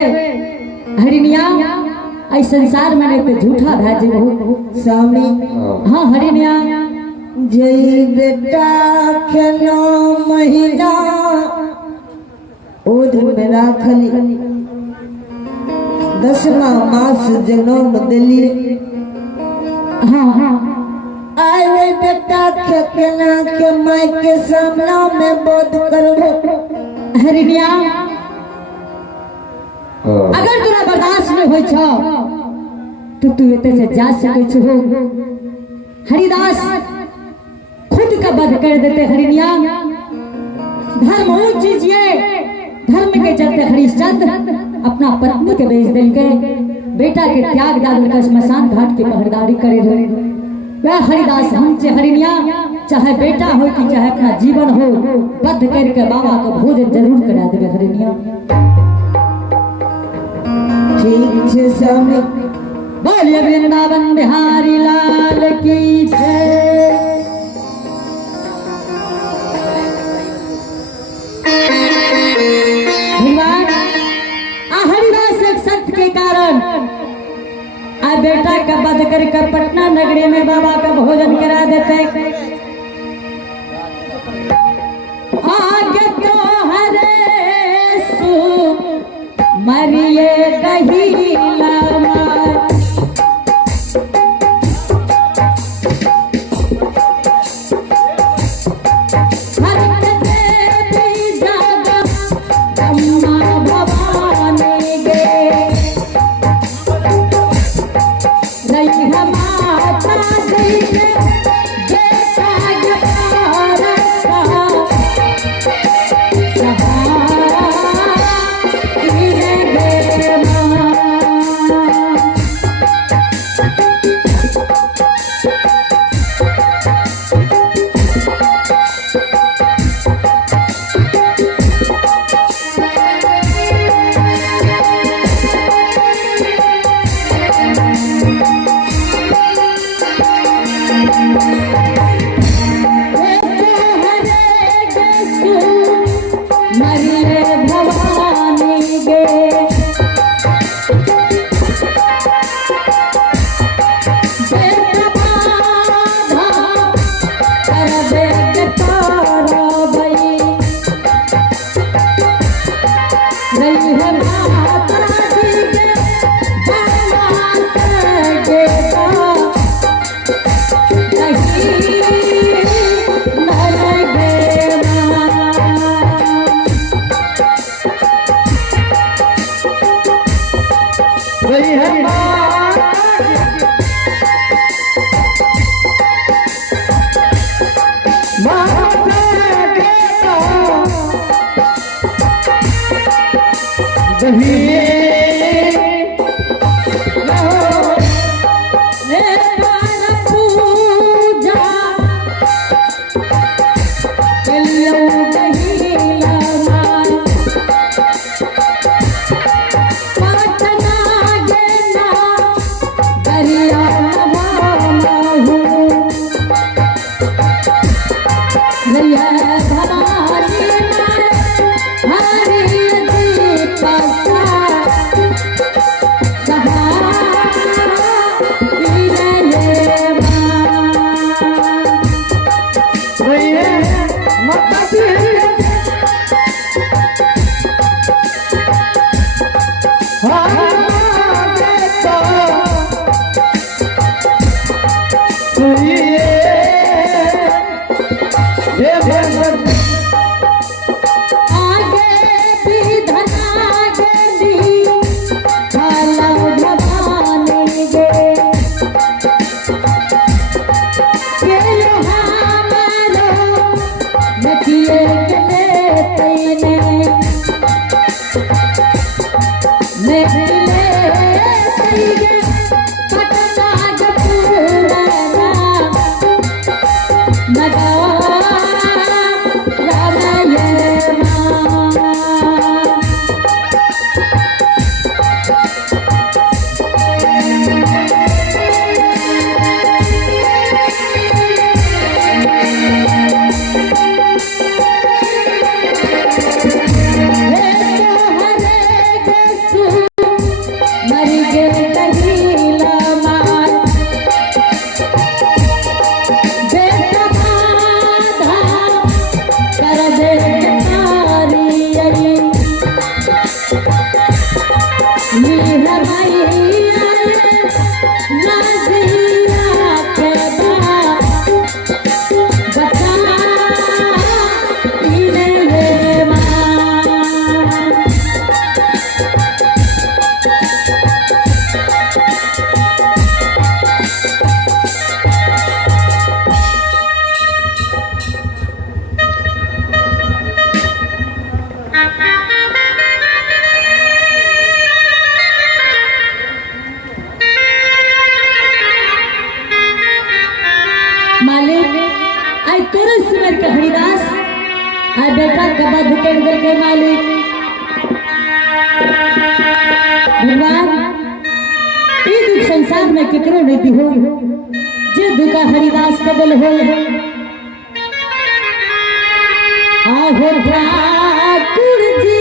हरिनिया इस संसार में नहीं तो झूठा भाजी बहुत स्वामी। हाँ हरिनिया जय बेटा खेलो महीना ओध में राखली 10वां मास जन्म दिली। हाँ हाँ आए वे बेटा खेलना के माई के सामना में बोध करो। हरिनिया अगर तोरा बर्दाश्त में होई छ तो तू एते से जा सकै छ। हरिदास खुद का वध कर देते। हरिनिया धर्म वो चीज ये धर्म के चलते हरिश्चंद्र अपना पत्नी के बेच दिल के बेटा के त्याग दादल का स्मशान घाट के पहरेदारी करे रहे। वह हरिदास हमसे हरिनिया चाहे बेटा हो कि चाहे अपना जीवन हो बध करके बाबा को भोजन जरूर करा देवे। हरिनिया ठीक है स्वामी। बोलिए वृंदावन बिहारी लाल की जय। हरिदास एक सत्य के कारण आ बेटा का वध करके पटना नगरी में बाबा का भोजन करा देते। आगे तो हरे सु मरिए कहिला मेरा भैया नदिया के बाप बता ले माँ। मालिक आई तोरे सिमर के हरिदास आई बेटा कबा दुकेन के मालिक भगवान ई दुख संसार में केकरो नहीं दिहो जे दुका हरिदास बदल हो आहो ठाकुर जी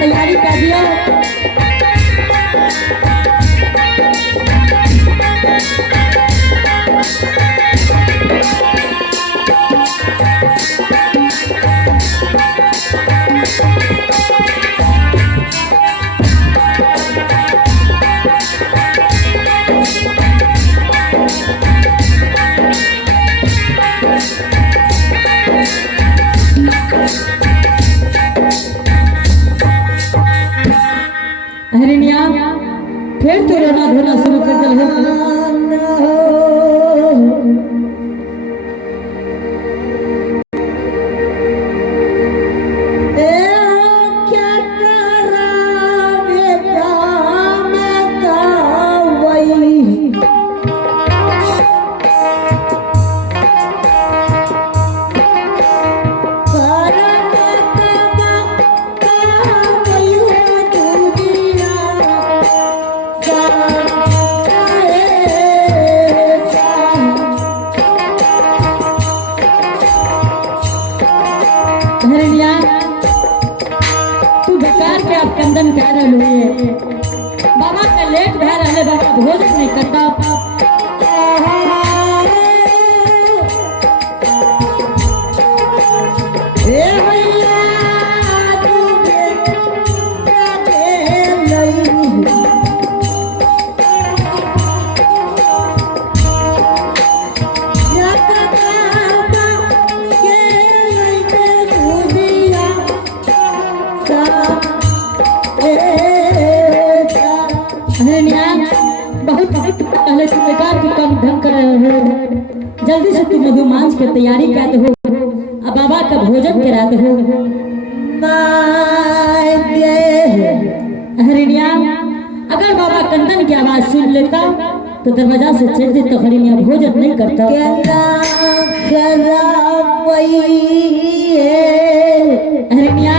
तैयारी कर दिया। हरिणिया फिर तो रोना धोना शुरू कर दिल हरिया तू बेकार के आप कंदन कह रहे है बाबा का लेट भय रहे बाबा भोजन नहीं करता पहले तुम बेकार की काम ढंग कर रहे हो जल्दी से तुम मधुमांस की तैयारी करते हो अब बाबा का भोजन कराते हो हरिणिया अगर बाबा कंदन की आवाज सुन लेता तो दरवाजा से चल दे तो हरिणिया भोजन नहीं करता हरिणिया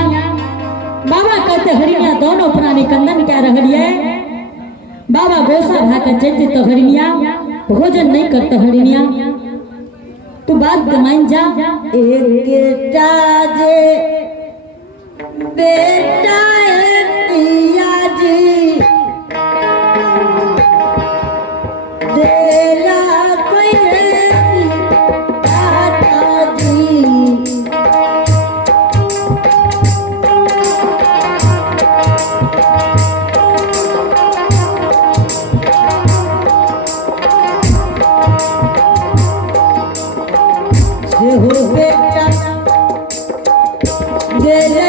बाबा कहते हरिणिया दोनों प्राणी कंदन क्या रही है बाबा गोसा भाका चलते तो हरिणिया भोजन नहीं करता हरिणिया तू बात गमाइन जा बेटा जे बेटा पिया जी देला कोई दादा जी हो बेटा देला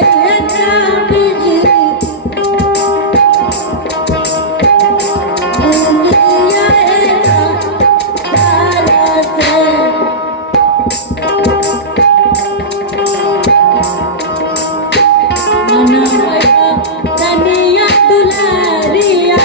जी दुनिया है तारा से तनिया दुलारिया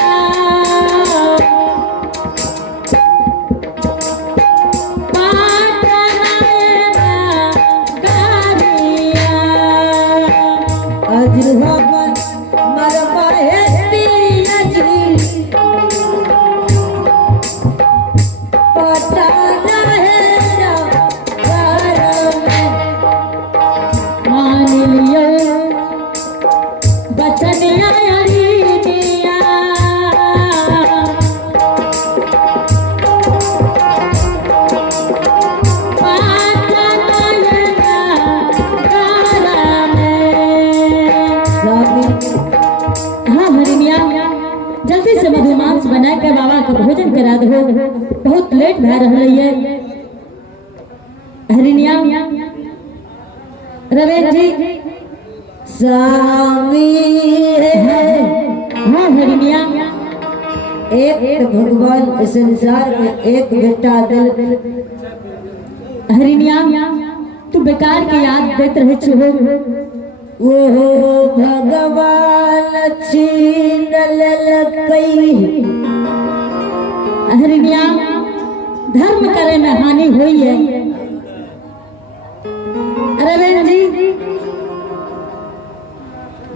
जल्दी से मधुमांस बना कर बाबा का भोजन करा दो बहुत लेट भय रही है हरिणिया रवेश जी स्वामी हाँ हरिणिया एक भगवान संसार में एक बेटा दिल हरिणिया तू बेकार की याद देते रहे छो वो भगवान छीन ललकई हरिणिया धर्म करे में हानि हुई है रवेन जी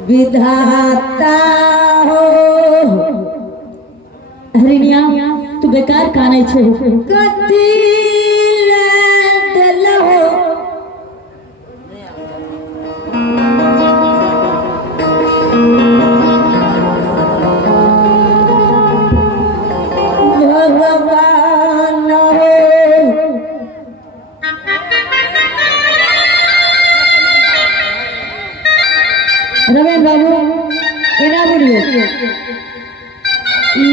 विधाता हो हरिणिया तू बेकार काने छे कथी दिल हो भगवान हो रवेन बाबू एना बुढ़ियो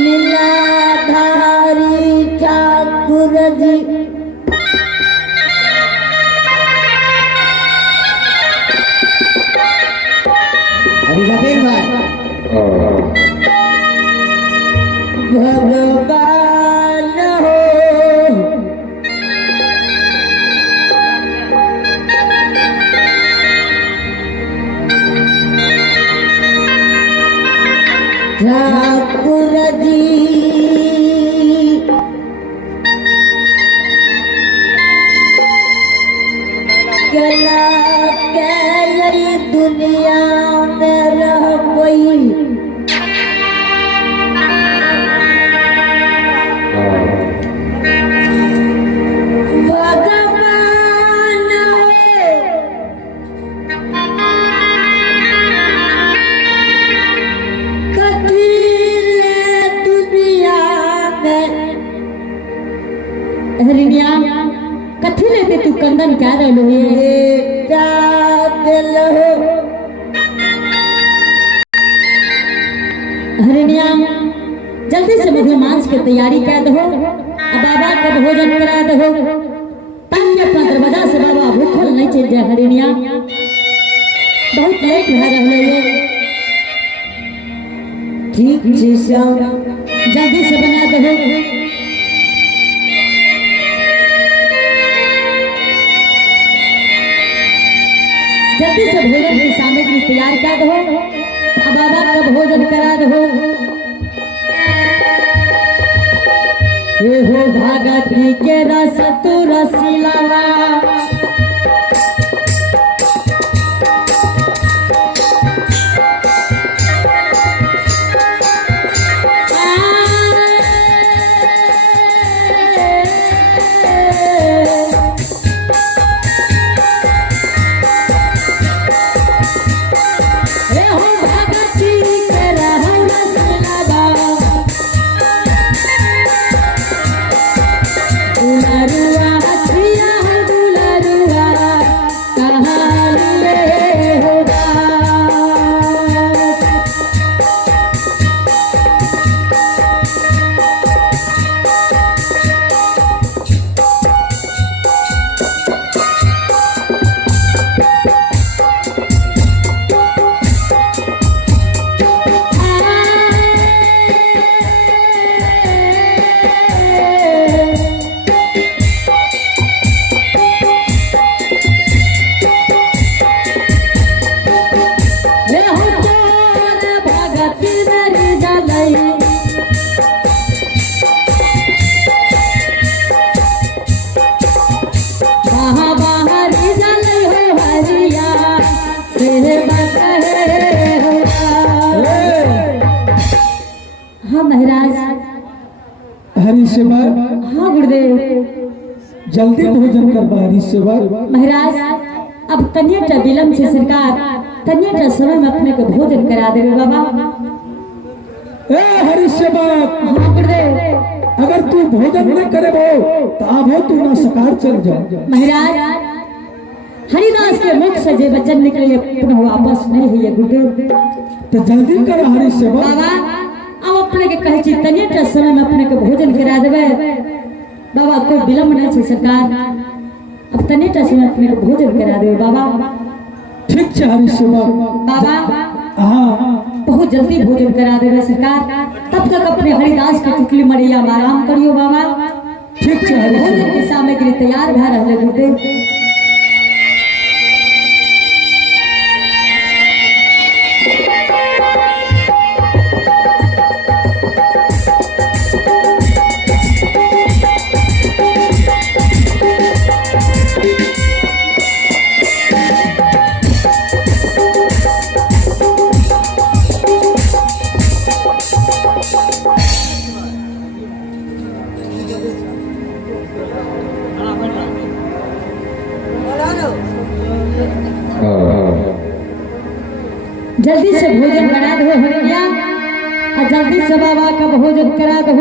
लीलाधारी ठाकुर जी अभी रवेन भाई भगवान हो ठाकुर जी कला के दुनिया में रह कोई भगवान हरिणिया जल्दी से मधु मांस की तैयारी कर दो, अब बाबा का भोजन करा दो, ताकि अपना दरवाजा से बाबा भूखल नहीं चल जाए। हरिणिया बहुत लेट हो रहा है। ठीक जी श्याम, जल्दी से बना दो। जल्दी से भोजन की सामग्री तैयार कर दो, अब बाबा का भोजन करा दो। हे हो भागती के रस तू रसीलावा, हरी सेवा। हाँ गुरुदेव, जल्दी भोजन करवा हरी सेवा। महाराज अब तनियटा विलम्ब से सरकार तनियटा समय में अपने को भोजन करा देवे बाबा। ए हरी सेवा, हाँ गुरुदेव, अगर तू भोजन न करे तो आबो तू ना सकार चल जा। महाराज हरिदास के मुख से जे वचन निकले पुनः वापस नहीं हुई गुरुदेव। तो जल्दी कर हरी सेवा। बाबा अब अपने के कहे छी तनियटा समय में अपने को भोजन करा देवे बाबा, कोई विलम्ब नहीं है सरकार, अब तनियटा समय अपने को भोजन करा देवे बाबा। ठीक है हरी सेवा। बाबा हाँ बहुत जल्दी भोजन करा देवे सरकार, तब तक अपने हरिदास की चुटली मरिया में आराम करियो बाबा। ठीक है हरी भोजन सेवा। की सामग्री तैयार भा रहले गुरुदेव। जल्दी से भोजन बना दो हरिया, और जल्दी से बाबा का भोजन करा दो।